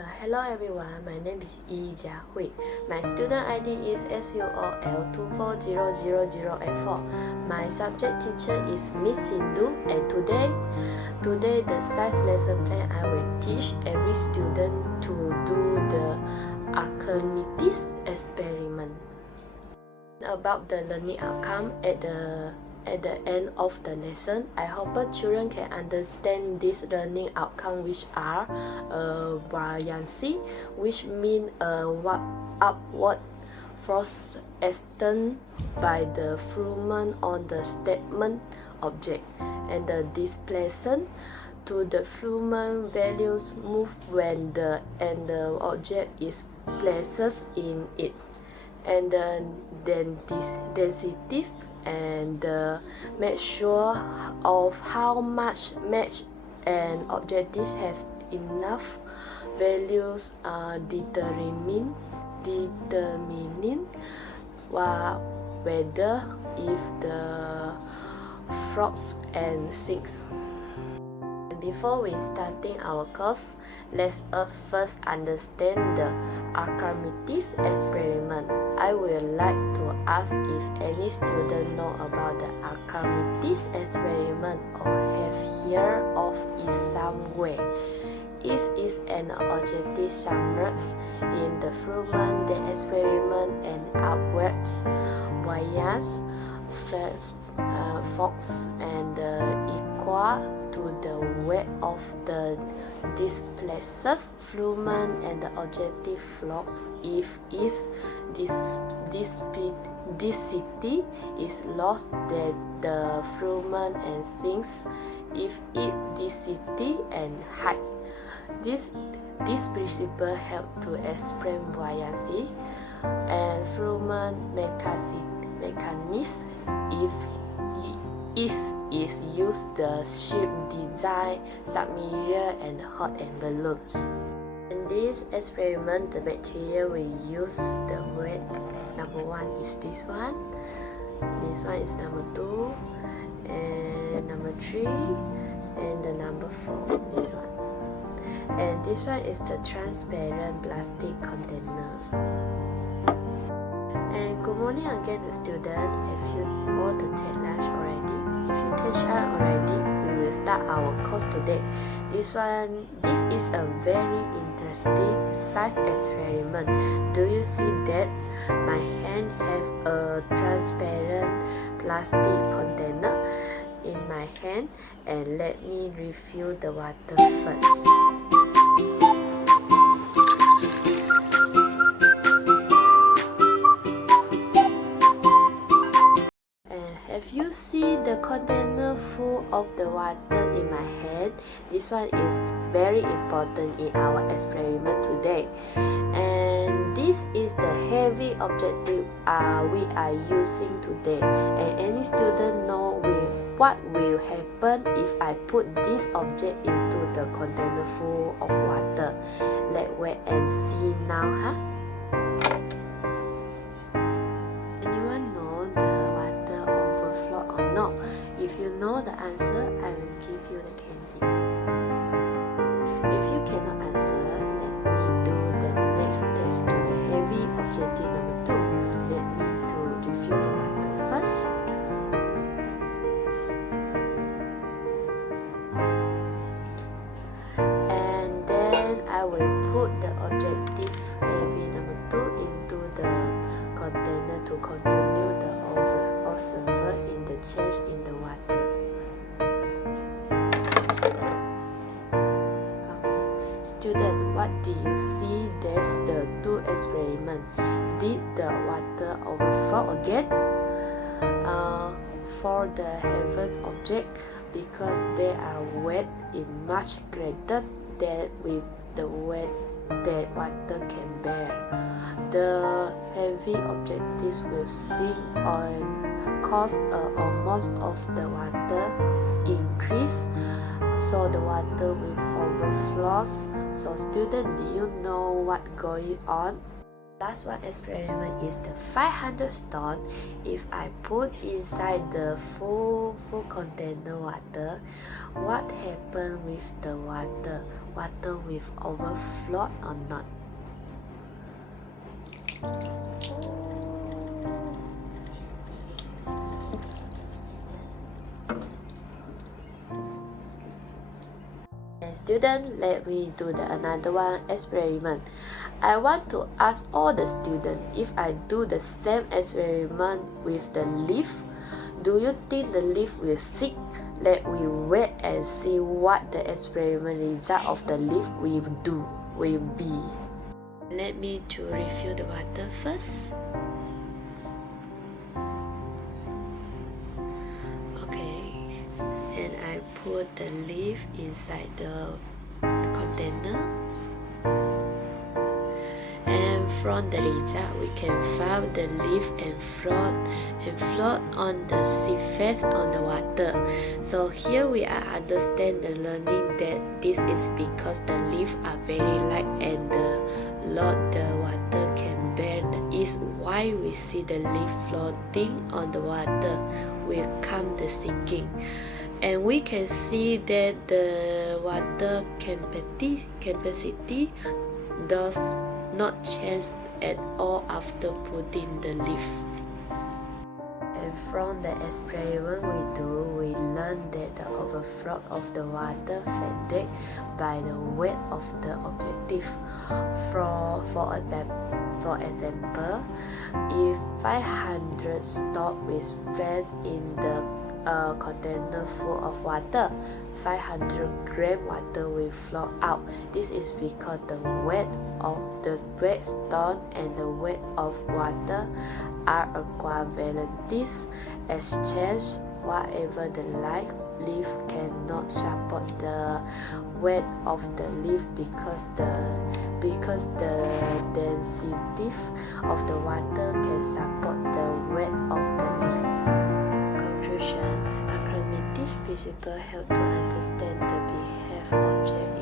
Hello everyone, my name is Yi Jiahui. My student ID is SUOL240084. My subject teacher is Miss Sindhu, and today the science lesson plan I will teach every student to do the Archimedes experiment. About the learning outcome at the end of the lesson, I hope children can understand this learning outcome, which are buoyancy, which mean upward force extended by the movement on the statement object, and the displacement to the movement values move when the object is placed in it, and then this density and the measure of how much match and objectives have enough values determining whether if the floats and sinks. Before we starting our course, let's first understand the Archimedes experiment. I would like to ask if any student know about the Archimedes experiment or have heard of it somewhere. It is an objective submerged in the movement the experiment and upwards buoyance force and equal to the weight of the displaced movement and the objective flux. If this density is lost, then the movement and sinks. If it density and height. This principle help to explain buoyancy and movement mechanism. If it is used the ship design, submarine and hot air balloons. In this experiment, the material we use the weight. Number 1 is this one is number 2, and number 3, and the number 4, this one. And this one is the transparent plastic container. And good morning again, the student. Have you all to take lunch already? If you take lunch already, we will start our course today. This is a very interesting science experiment. Do you see that my hand have a transparent plastic container in my hand? And let me refill the water first. Have you seen the container full of the water in my hand? This one is very important in our experiment today. And this is the heavy objective we are using today. And any student know what will happen if I put this object into the container full of water? Let's wait and see now, huh? Anyone know the water overflow or not? If you know the answer, I will give you the candy. If you cannot answer, let me do the next test to the heavy objective number 2. Let me to refill the water first. And then I will put the objective heavy number 2 into the container to continue the observer in the change in the water. Okay, student, what do you see? There's the 2 experiment. Did the water overflow again? For the heavy object, because they are weight is much greater than with the weight that water can bear. The heavy objects will sink on cause almost of the water increase, so the water will overflow. So student, do you know what going on? Last one experiment is the 500 stone. If I put inside the full container water, what happened with the water? water will overflow or not. Student, let me do another one experiment. I want to ask all the students, if I do the same experiment with the leaf, do you think the leaf will sink? Let me wait and see what the experiment result of the leaf will be. Let me to refill the water first. And I put the leaf inside the container, and from the result we can find the leaf and float on the surface on the water. So here we are understand the learning that this is because the leaves are very light and the load the water can bear. This is why we see the leaf floating on the water will come the sinking. And we can see that the water capacity does not change at all after putting the leaf. And from the experiment we learn that the overflow of the water faded by the weight of the objective. For example, if 500 stop with friends in the container full of water, 500 gram water will flow out. This is because the weight of the stone and the weight of water are equivalent. Exchange whatever the light leaf cannot support the weight of the leaf because the density of the water can support the weight of the leaf. Conclusion: Archimedes' principle help to understand the behavior of objects